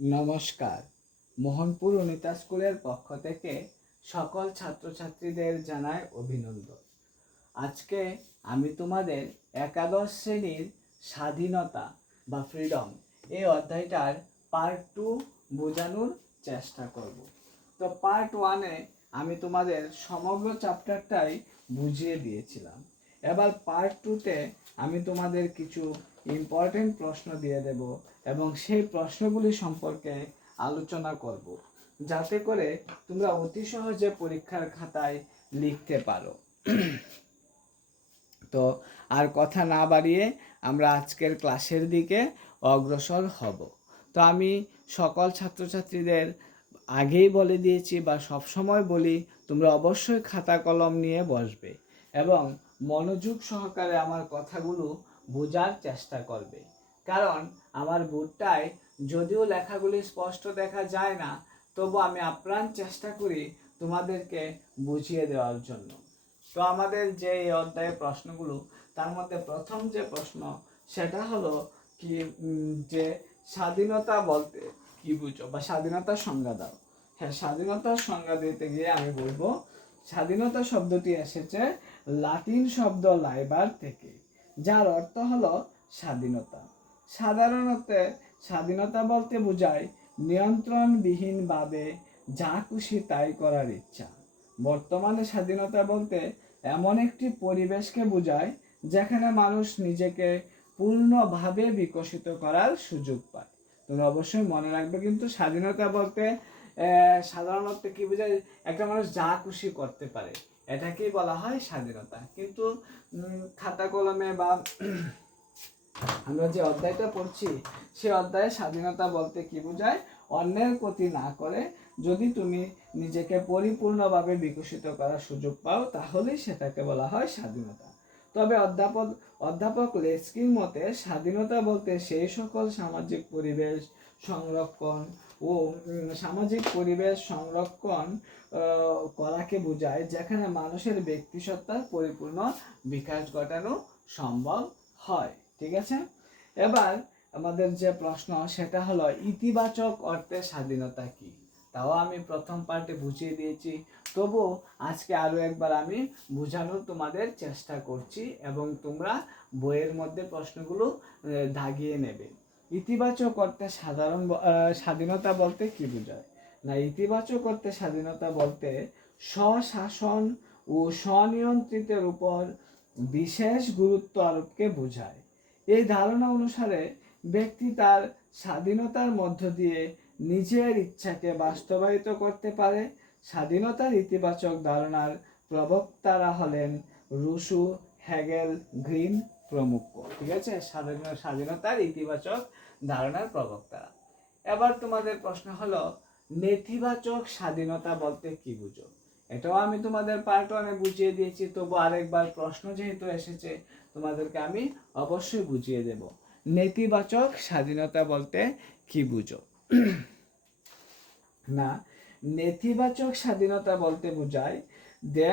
নমস্কার। মোহনপুর অনিতা স্কুলের পক্ষ থেকে সকল ছাত্রছাত্রীদের জানাই অভিনন্দন। আজকে আমি তোমাদের একাদশ শ্রেণির স্বাধীনতা বা ফ্রিডম এই অধ্যায়টার পার্ট টু বোঝানোর চেষ্টা করব। তো পার্ট ওয়ানে আমি তোমাদের সমগ্র চ্যাপ্টারটাই বুঝিয়ে দিয়েছিলাম। এবার পার্ট টুতে আমি তোমাদের কিছু ইম্পর্টেন্ট প্রশ্ন দিয়ে দেব এবং সেই প্রশ্নগুলি সম্পর্কে আলোচনা করব। যাতে করে তোমরা অতি সহজে পরীক্ষার খাতায় লিখতে পারো। তো আর কথা না বাড়িয়ে আমরা আজকের ক্লাসের দিকে অগ্রসর হব। তো আমি সকল ছাত্রছাত্রীদের আগেই বলে দিয়েছি বা সব সময় বলি, তোমরা অবশ্যই খাতা কলম নিয়ে বসবে এবং মনোযোগ সহকারে আমার কথাগুলো বোঝার চেষ্টা করবে। কারণ আমার বোর্ডটায় যদিও লেখাগুলি স্পষ্ট দেখা যায় না, তবু আমি আপ্রাণ চেষ্টা করি তোমাদেরকে বুঝিয়ে দেওয়ার জন্য। তো আমাদের যে এই অধ্যায়ের প্রশ্নগুলো, তার মধ্যে প্রথম যে প্রশ্ন, সেটা হলো কি যে স্বাধীনতা বলতে কি বুঝো বা স্বাধীনতার সংজ্ঞা দাও। হ্যাঁ স্বাধীনতার সংজ্ঞা দিতে গিয়ে আমি বলব, স্বাধীনতা শব্দটি এসেছে লাতিন শব্দ লাইবার থেকে। যার অর্থ হলো স্বাধীনতা। সাধারণত স্বাধীনতা বলতে বোঝায় নিয়ন্ত্রণবিহীনভাবে যা খুশি তাই করার ইচ্ছা। বর্তমানে স্বাধীনতা বলতে এমন একটি পরিবেশকে বোঝায় যেখানে মানুষ নিজেকে পূর্ণভাবে বিকশিত করার সুযোগ পায়। তুমি অবশ্যই মনে রাখবে কিন্তু স্বাধীনতা বলতে সাধারণত কি বোঝায়? একটা মানুষ যা খুশি করতে পারে। এটাকেই বলা হয় স্বাধীনতা। কিন্তু খাতা কলমে বা আমরা যে অধ্যায়টা পড়ছি, সে অধ্যায়ে স্বাধীনতা বলতে কি বোঝায়? অন্যের ক্ষতি না করে যদি তুমি নিজেকে পরিপূর্ণভাবে বিকশিত করার সুযোগ পাও, তাহলেই সেটাকে বলা হয় স্বাধীনতা। তবে অধ্যাপক অধ্যাপক লেস্কির মতে, স্বাধীনতা বলতে সেই সকল সামাজিক পরিবেশ, সংরক্ষণ ও সামাজিক পরিবেশ সংরক্ষণ করাকে বোঝায়, যেখানে মানুষের ব্যক্তিসত্তার পরিপূর্ণ বিকাশ ঘটানো সম্ভব হয়। ঠিক আছে? এবার আমাদের যে প্রশ্ন, সেটা হলো, ইতিবাচক অর্থে স্বাধীনতা কি? তাও আমি প্রথম পার্টে বুঝিয়ে দিয়েছি। তবু আজকে আরও একবার আমি বোঝানোর তোমাদের চেষ্টা করছি এবং তোমরা বইয়ের মধ্যে প্রশ্নগুলো দাগিয়ে নেবে। ইতিবাচক অর্থে সাধারণ স্বাধীনতা বলতে কি বোঝায়? না ইতিবাচক অর্থে স্বাধীনতা বলতে স্বশাসন ও স্বনিয়ন্ত্রিতের উপর বিশেষ গুরুত্ব আরোপকে বোঝায়। এই ধারণা অনুসারে ব্যক্তি তার স্বাধীনতার মধ্য দিয়ে নিজের ইচ্ছাকে বাস্তবায়িত করতে পারে। স্বাধীনতার ইতিবাচক ধারণার প্রবক্তারা হলেন রুশু হ্যাগেল গ্রিন প্রমুখ ঠিক আছে? স্বাধীন- স্বাধীনতার ইতিবাচক ধারণার প্রবক্তারা। এবার তোমাদের প্রশ্ন হলো, নেতিবাচক স্বাধীনতা বলতে কি বুঝো? এটাও আমি তোমাদের পার্ট ওয়ানে বুঝিয়ে দিয়েছি, তবু আরেকবার প্রশ্ন যেহেতু এসেছে, তোমাদেরকে আমি অবশ্যই বুঝিয়ে দেব। নেতিবাচক স্বাধীনতা বলতে কি বুঝো? না, নেতিবাচক স্বাধীনতা বলতে বোঝায় যে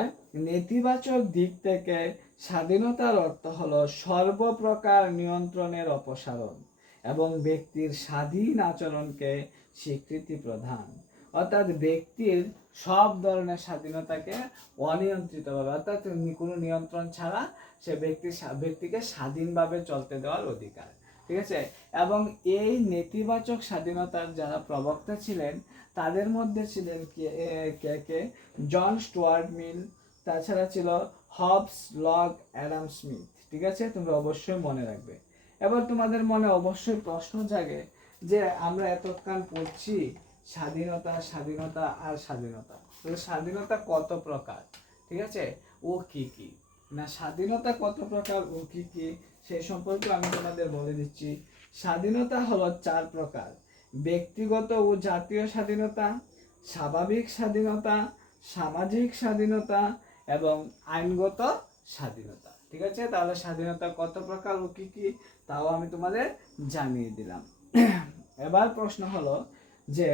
নেতিবাচক দিক থেকে স্বাধীনতার অর্থ হলো সর্বপ্রকার নিয়ন্ত্রণের অপসারণ এবং ব্যক্তির স্বাধীন আচরণকে স্বীকৃতি প্রদান। অর্থাৎ ব্যক্তির সব ধরনের স্বাধীনতাকে অনিয়ন্ত্রিতভাবে, অর্থাৎ কোনো নিয়ন্ত্রণ ছাড়া সে ব্যক্তি ব্যক্তিকে স্বাধীনভাবে চলতে দেওয়ার অধিকার। ঠিক আছে? এবং এই নেতিবাচক স্বাধীনতার যারা প্রবক্তা ছিলেন, তাদের মধ্যে ছিলেন কে কে? জন স্টুয়ার্ট মিল, তাছাড়া ছিল হবস, লগ, অ্যাডাম স্মিথ। ঠিক আছে? তোমরা অবশ্যই মনে রাখবে। এবার তোমাদের মনে অবশ্যই প্রশ্ন জাগে যে আমরা এতক্ষণ পড়ছি স্বাধীনতা স্বাধীনতা আর স্বাধীনতা। তাহলে স্বাধীনতা কত প্রকার? ঠিক আছে? ও কি কি? না, স্বাধীনতা কত প্রকার? ও কি কি? সেই সম্পর্কে আমি তোমাদের বলে দিচ্ছি। স্বাধীনতা হলো চার প্রকার। ব্যক্তিগত ও জাতীয় স্বাধীনতা, স্বাভাবিক স্বাধীনতা, সামাজিক স্বাধীনতা এবং আইনগত স্বাধীনতা। ঠিক আছে? তাহলে স্বাধীনতা কত প্রকার ও কি কি, তাও আমি তোমাদের জানিয়ে দিলাম। এবার প্রশ্ন হলো যে,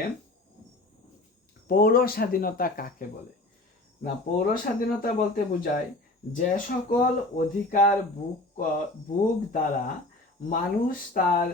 পৌর স্বাধীনতা কাকে বলে? না, পৌর স্বাধীনতা বলতে বোঝায় যে সকল অধিকার বুক বুক দ্বারা মানুষ তার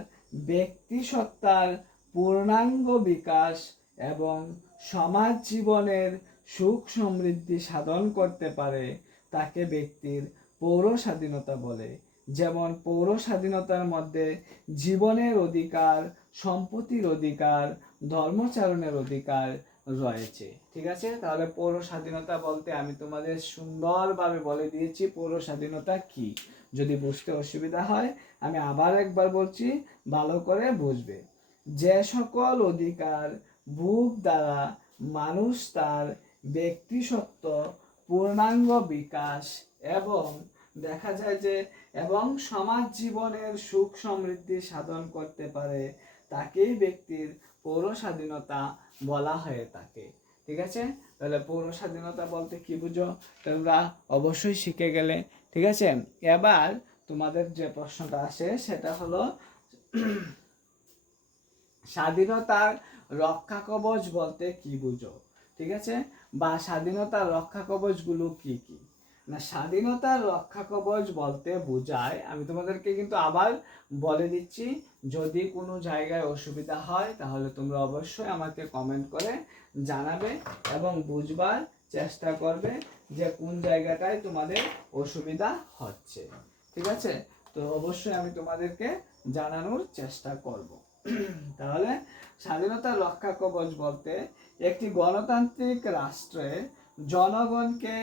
ব্যক্তি সত্তার পূর্ণাঙ্গ বিকাশ এবং সমাজ জীবনের সুখ সমৃদ্ধি সাধন করতে পারে, তাকে ব্যক্তির পৌর স্বাধীনতা বলে। যেমন পৌর স্বাধীনতার মধ্যে জীবনের অধিকার, সম্পত্তির অধিকার, ধর্মচারণের অধিকার রয়েছে। ঠিক আছে? তাহলে পৌর স্বাধীনতা বলতে আমি তোমাদের সুন্দরভাবে বলে দিয়েছি পৌর স্বাধীনতা কি। যদি বুঝতে অসুবিধা হয়, আমি আবার একবার বলছি, ভালো করে বুঝবে। যে সকল অধিকার বুক দ্বারা মানুষ তার ব্যক্তিসত্ত্ব পূর্ণাঙ্গ বিকাশ এবং দেখা যায় যে, এবং সমাজ জীবনের সুখ সমৃদ্ধি সাধন করতে পারে, তাকেই ব্যক্তির পৌর স্বাধীনতা বলা হয়ে থাকে, ঠিক আছে? তাহলে পৌর স্বাধীনতা বলতে কি বুঝো? তোমরা অবশ্যই শিখে গেলে, ঠিক আছে? এবার তোমাদের যে প্রশ্নটা আসে, সেটা হলো, স্বাধীনতার রক্ষা কবচ বলতে কি বুঝো? ঠিক আছে? বা স্বাধীনতার রক্ষা কবচগুলো কি কি? না, স্বাধীনতার রক্ষা কবচ বলতে বোঝায়, আমি তোমাদেরকে কিন্তু আবার বলে দিচ্ছি, যদি কোনো জায়গায় অসুবিধা হয়, তাহলে তোমরা অবশ্যই আমাকে কমেন্ট করে জানাবে এবং বুঝবার চেষ্টা করবে যে কোন জায়গাটায় তোমাদের অসুবিধা হচ্ছে। ঠিক আছে? তো অবশ্যই আমি তোমাদেরকে জানানোর চেষ্টা করব। তাহলে, স্বাধীনতার রক্ষা কবচ বলতে একটি গণতান্ত্রিক রাষ্ট্রে জনগণকে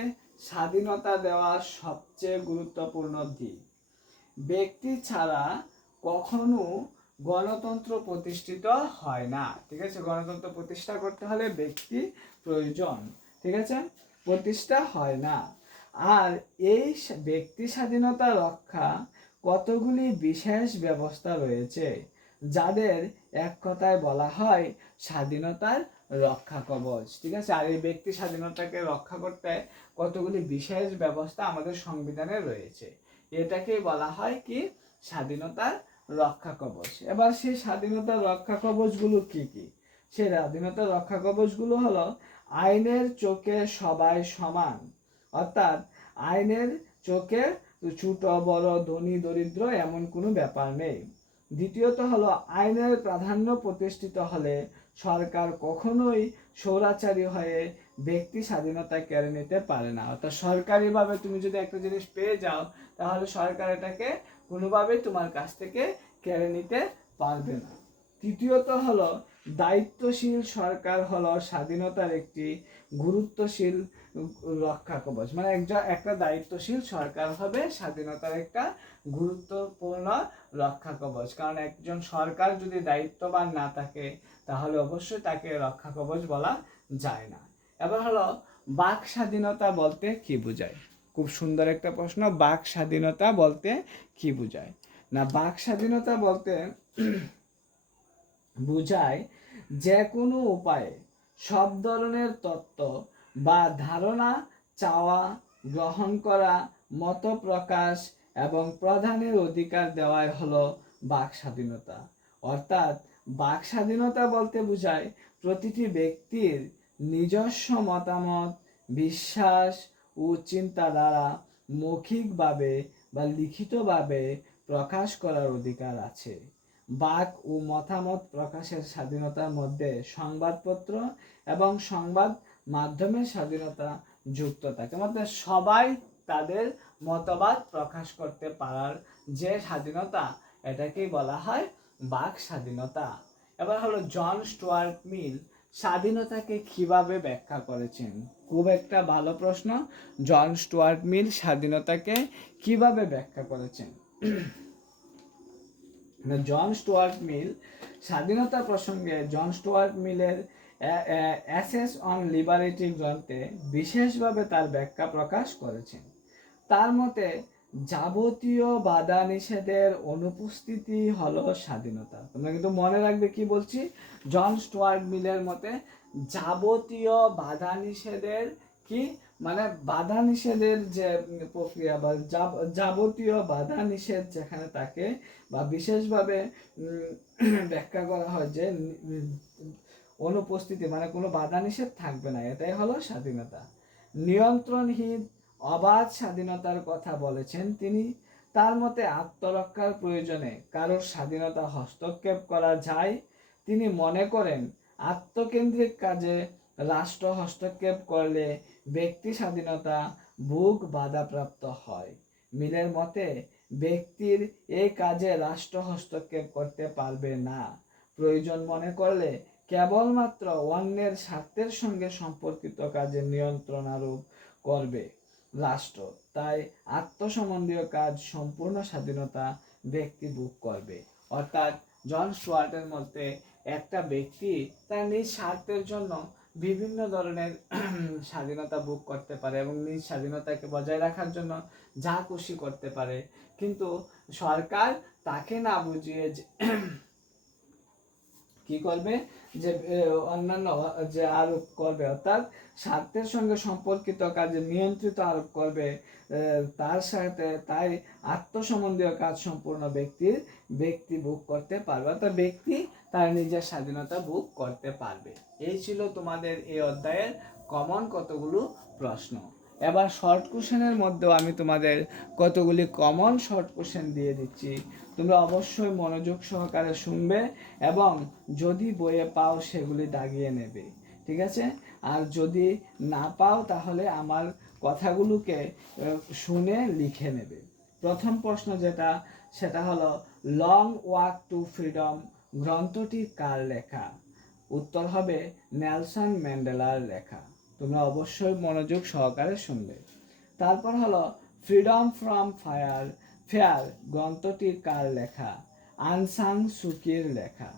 স্বাধীনতা দেওয়া সবচেয়ে গুরুত্বপূর্ণ দিক। ব্যক্তি ছাড়া কখনো গণতন্ত্র প্রতিষ্ঠিত হয় না। ঠিক আছে? গণতন্ত্র প্রতিষ্ঠা করতে হলে ব্যক্তি প্রয়োজন। ঠিক আছে? প্রতিষ্ঠা হয় না। আর এই ব্যক্তি স্বাধীনতা রক্ষা কতগুলি বিশেষ ব্যবস্থা রয়েছে, যাদের এক কথায় বলা হয় স্বাধীনতার রক্ষা কবচ, ঠিক আছে? আর এই ব্যক্তি স্বাধীনতাকে রক্ষা করতে কতগুলি বিশেষ ব্যবস্থা আমাদের সংবিধানে রয়েছে। এটাকেই বলা হয় কি? স্বাধীনতার রক্ষা কবচ। এবার সেই স্বাধীনতার রক্ষা কবচগুলো কি কি? সেই স্বাধীনতার রক্ষা কবচগুলো হলো আইনের চোখে সবাই সমান। অর্থাৎ আইনের চোখে ছোট, বড়, ধনী, দরিদ্র এমন কোনো ব্যাপার নেই। দ্বিতীয়ত হলো আইনের প্রাধান্য প্রতিষ্ঠিত হলে সরকার কখনোই স্বৈরাচারী হয়ে ব্যক্তি স্বাধীনতা কেড়ে নিতে পারে না। অর্থাৎ সরকারিভাবে তুমি যদি একটা জিনিস পেয়ে যাও, তাহলে সরকার এটাকে কোনোভাবেই তোমার কাছ থেকে কেড়ে নিতে পারবে না। তৃতীয়ত হলো, দায়িত্বশীল সরকার হলো স্বাধীনতার একটি গুরুত্বশীল রক্ষা কবচ। মানে একজন, একটা দায়িত্বশীল সরকার হবে স্বাধীনতার একটা গুরুত্বপূর্ণ রক্ষা কবচ। কারণ একজন সরকার যদি দায়িত্ববান না থাকে তাহলে অবশ্যই তাকে রক্ষা কবচ বলা যায় না। এবার হলো, বাক স্বাধীনতা বলতে কি বোঝায়? খুব সুন্দর একটা প্রশ্ন, বাক স্বাধীনতা বলতে কি বোঝায়? না, বাক স্বাধীনতা বলতে বোঝায় যে কোনো উপায়ে সব ধরনের তত্ত্ব বা ধারণা, চাওয়া, গ্রহণ করা, মত প্রকাশ এবং প্রধানের অধিকার দেওয়াই হলো বাক স্বাধীনতা। অর্থাৎ বাক স্বাধীনতা বলতে বোঝায় প্রতিটি ব্যক্তির নিজস্ব মতামত, বিশ্বাস ও চিন্তাধারা মৌখিকভাবে বা লিখিতভাবে প্রকাশ করার অধিকার আছে। বাক ও মতামত প্রকাশের স্বাধীনতার মধ্যে সংবাদপত্র এবং সংবাদ মাধ্যমের স্বাধীনতা যুক্ত থাকে। মধ্যে সবাই তাদের মতবাদ প্রকাশ করতে পারার যে স্বাধীনতা, এটাকেই বলা হয় বাক স্বাধীনতা। এবার হলো জন স্টুয়ার্ট মিল স্বাধীনতাকে কীভাবে ব্যাখ্যা করেছেন? খুব একটা ভালো প্রশ্ন। জন স্টুয়ার্ট মিল স্বাধীনতাকে কীভাবে ব্যাখ্যা করেছেন? জন স্টুয়ার্ট মিল স্বাধীনতা প্রসঙ্গে জন স্টুয়ার্ট মিলের অ্যাসেস অন লিবারেটি গ্রন্থে বিশেষভাবে তার ব্যাখ্যা প্রকাশ করেছেন। তার মতে যাবতীয় বাধা নিষেধের অনুপস্থিতি হলো স্বাধীনতা। তোমরা কিন্তু মনে রাখবে কি বলছি? জন স্টুয়ার্ট মিলের মতে যাবতীয় বাধা নিষেধের কি? মানে বাধা নিষেধের যে প্রক্রিয়া বা যাবতীয় বাধা নিষেধ যেখানে থাকে বা বিশেষভাবে ব্যাখ্যা করা হয় যে অনুপস্থিতি মানে কোনো বাধা নিষেধ থাকবে না, এটাই হলো স্বাধীনতা। নিয়ন্ত্রণহীন অবাধ স্বাধীনতার কথা বলেছেন তিনি। তার মতে আত্মরক্ষার প্রয়োজনে কারোর স্বাধীনতা হস্তক্ষেপ করা যায়। তিনি মনে করেন, আত্মকেন্দ্রিক কাজে রাষ্ট্র হস্তক্ষেপ করলে ব্যক্তি স্বাধীনতা বুক বাধাপ্রাপ্ত হয়। মিলের মতে, ব্যক্তির এই কাজে রাষ্ট্র হস্তক্ষেপ করতে পারবে না। প্রয়োজন মনে করলে কেবলমাত্র অন্যের স্বার্থের সঙ্গে সম্পর্কিত কাজে নিয়ন্ত্রণ আরোপ করবে। রাষ্ট্র। তাই আত্মসম্বন্ধীয় কাজ সম্পূর্ণ স্বাধীনতা ব্যক্তি ভোগ করবে। অর্থাৎ জন স্টুয়ার্টের মধ্যে একটা ব্যক্তি তার নিজ স্বার্থের জন্য বিভিন্ন ধরনের স্বাধীনতা ভোগ করতে পারে এবং নিজ স্বাধীনতাকে বজায় রাখার জন্য যা খুশি করতে পারে। কিন্তু সরকার তাকে না বুঝিয়ে কি করবে? যে অন্যান্য, যে আরোপ করবে, অর্থাৎ স্বার্থের সঙ্গে সম্পর্কিত কাজে নিয়ন্ত্রিত আরোপ করবে তার সাথে তাই আত্মসম্বন্ধীয় কাজ সম্পূর্ণ ব্যক্তির ব্যক্তি বুক করতে পারবে, অর্থাৎ ব্যক্তি তার নিজের স্বাধীনতা বুক করতে পারবে। এই ছিল তোমাদের এই অধ্যায়ের কমন কতগুলো প্রশ্ন। এবার শর্ট কোশ্চেনের মধ্যেও আমি তোমাদের কতগুলি কমন শর্ট কোশ্চেন দিয়ে দিচ্ছি। তোমরা অবশ্যই মনোযোগ সহকারে শুনবে এবং যদি বইয়ে পাও সেগুলি দাগিয়ে নেবে, ঠিক আছে? আর যদি না পাও তাহলে আমার কথাগুলোকে শুনে লিখে নেবে। প্রথম প্রশ্ন যেটা, সেটা হলো লং ওয়াক টু ফ্রিডম গ্রন্থটি কার লেখা? উত্তর হবে, নেলসন ম্যান্ডেলার লেখা। তোমরা অবশ্যই মনোযোগ সহকারে শুনবে। তারপর হলো ফ্রিডম ফ্রম ফায়ার ফেয়ার গ্রন্থটি কার লেখা আনসাং সুকির লেখা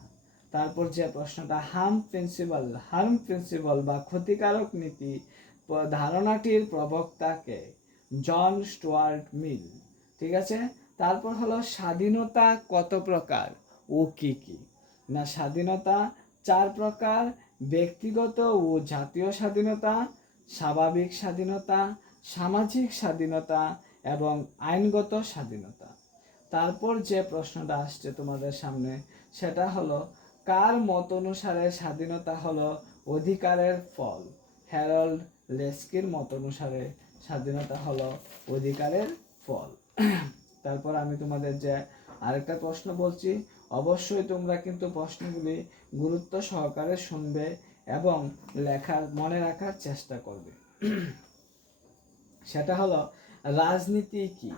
তারপর যে প্রশ্নটা হার্ম প্রিন্সিপাল হার্ম প্রিন্সিপাল বা ক্ষতিকারক নীতি ধারণাটির প্রবক্তাকে জন স্টুয়ার্ট মিল ঠিক আছে? তারপর হলো, স্বাধীনতা কত প্রকার ও কি কি? না, স্বাধীনতা চার প্রকার ব্যক্তিগত ও জাতীয় স্বাধীনতা, স্বাভাবিক স্বাধীনতা, সামাজিক স্বাধীনতা এবং আইনগত স্বাধীনতা। তারপর যে প্রশ্নটা আসছে তোমাদের সামনে, সেটা হলো, কার মত অনুসারে স্বাধীনতা হলো অধিকারের ফল? হ্যারল্ড লেস্কির মত অনুসারে স্বাধীনতা হলো অধিকারের ফল। তারপর আমি তোমাদের যে আরেকটা প্রশ্ন বলছি অবশ্যই তোমরা কিন্তু প্রশ্নগুলি গুরুত্ব সহকারে শুনবে এবং লেখার, মনে রাখার চেষ্টা করবে। সেটা হলো, রাজনীতি কি?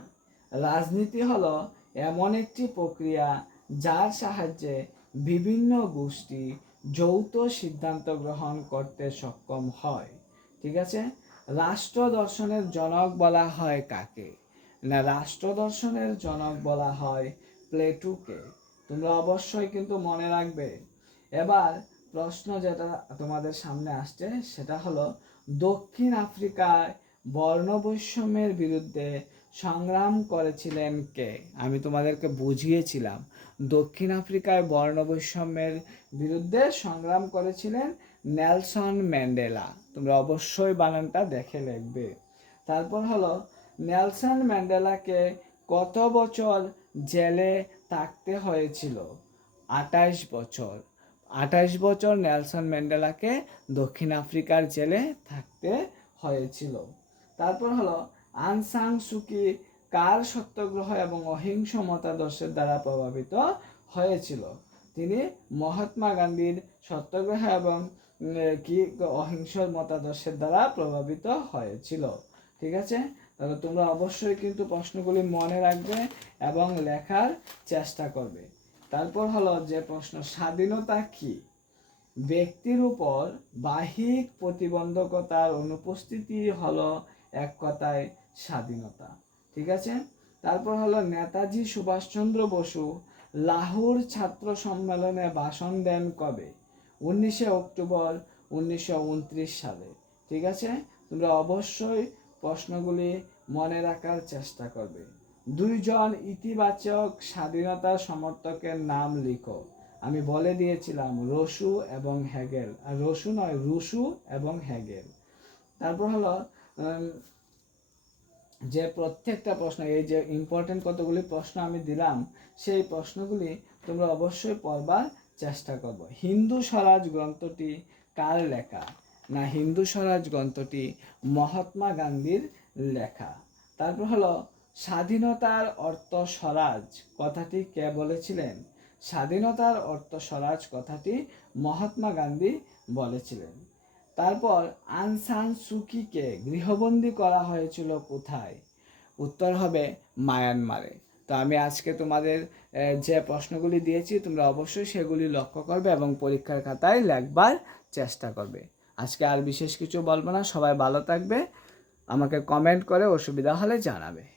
রাজনীতি হলো এমন একটি প্রক্রিয়া যার সাহায্যে বিভিন্ন গোষ্ঠী যৌথ সিদ্ধান্ত গ্রহণ করতে সক্ষম হয়। ঠিক আছে? রাষ্ট্র দর্শনের জনক বলা হয় কাকে? না, রাষ্ট্র দর্শনের জনক বলা হয় প্লেটুকে। তোমরা অবশ্যই কিন্তু মনে রাখবে। এবার প্রশ্ন যেটা তোমাদের সামনে আসছে, সেটা হলো, দক্ষিণ আফ্রিকায় বর্ণবৈষম্যের বিরুদ্ধে সংগ্রাম করেছিলেন কে? আমি তোমাদেরকে বুঝিয়েছিলাম। দক্ষিণ আফ্রিকায় বর্ণবৈষম্যের বিরুদ্ধে সংগ্রাম করেছিলেন নেলসন ম্যান্ডেলা। তোমরা অবশ্যই বানানটা দেখে লিখবে। তারপর হলো, নেলসন ম্যান্ডেলাকে কত বছর জেলে থাকতে হয়েছিল। আঠাইশ বছর। আঠাইশ বছর নেলসন ম্যান্ডেলাকে দক্ষিণ আফ্রিকার জেলে থাকতে হয়েছিল। তারপর হলো আনসাং সুকি কার সত্যগ্রহ এবং অহিংস মতাদর্শের দ্বারা প্রভাবিত হয়েছিল? তিনি মহাত্মা গান্ধীর সত্যগ্রহ এবং কি অহিংস মতাদর্শের দ্বারা প্রভাবিত হয়েছিল। ঠিক আছে? তাহলে তোমরা অবশ্যই কিন্তু প্রশ্নগুলি মনে রাখবে এবং লেখার চেষ্টা করবে। তারপর হলো যে প্রশ্ন, স্বাধীনতা কি? ব্যক্তির উপর বাহিক প্রতিবন্ধকতার অনুপস্থিতি হলো এক কথায় স্বাধীনতা। ঠিক আছে? তারপর হলো নেতাজি সুভাষচন্দ্র বসু লাহোর ছাত্র সম্মেলনে ভাষণ দেন কবে? উনিশে অক্টোবর উনিশশো উনত্রিশ সালে। ঠিক আছে? তোমরা অবশ্যই প্রশ্নগুলি মনে রাখার চেষ্টা করবে। দুইজন ইতিবাচক স্বাধীনতা সমর্থকের নাম লিখো। আমি বলে দিয়েছিলাম রসু এবং হ্যাগেল আর রসু নয়, রুসু এবং হ্যাগেল তারপর হলো যে প্রত্যেকটা প্রশ্ন, এই যে ইম্পর্টেন্ট কতগুলি প্রশ্ন আমি দিলাম, সেই প্রশ্নগুলি তোমরা অবশ্যই পড়বার চেষ্টা করব। হিন্দু স্বরাজ গ্রন্থটি কার লেখা? না হিন্দু স্বরাজ গ্রন্থটি মহাত্মা গান্ধীর লেখা। তারপর হলো, স্বাধীনতার অর্থ স্বরাজ কথাটি কে বলেছিলেন? স্বাধীনতার অর্থ স্বরাজ কথাটি মহাত্মা গান্ধী বলেছিলেন। তারপর আনসান সুকিকে গৃহবন্দী করা হয়েছিল কোথায়? উত্তর হবে মায়ানমারে। তো আমি আজকে তোমাদের যে প্রশ্নগুলি দিয়েছি, তোমরা অবশ্যই সেগুলি লক্ষ্য করবে এবং পরীক্ষার খাতায় লেখবার চেষ্টা করবে। আজকে আর বিশেষ কিছু বলব না। সবাই ভালো থাকবে। আমাকে কমেন্ট করে অসুবিধা হলে জানাবে।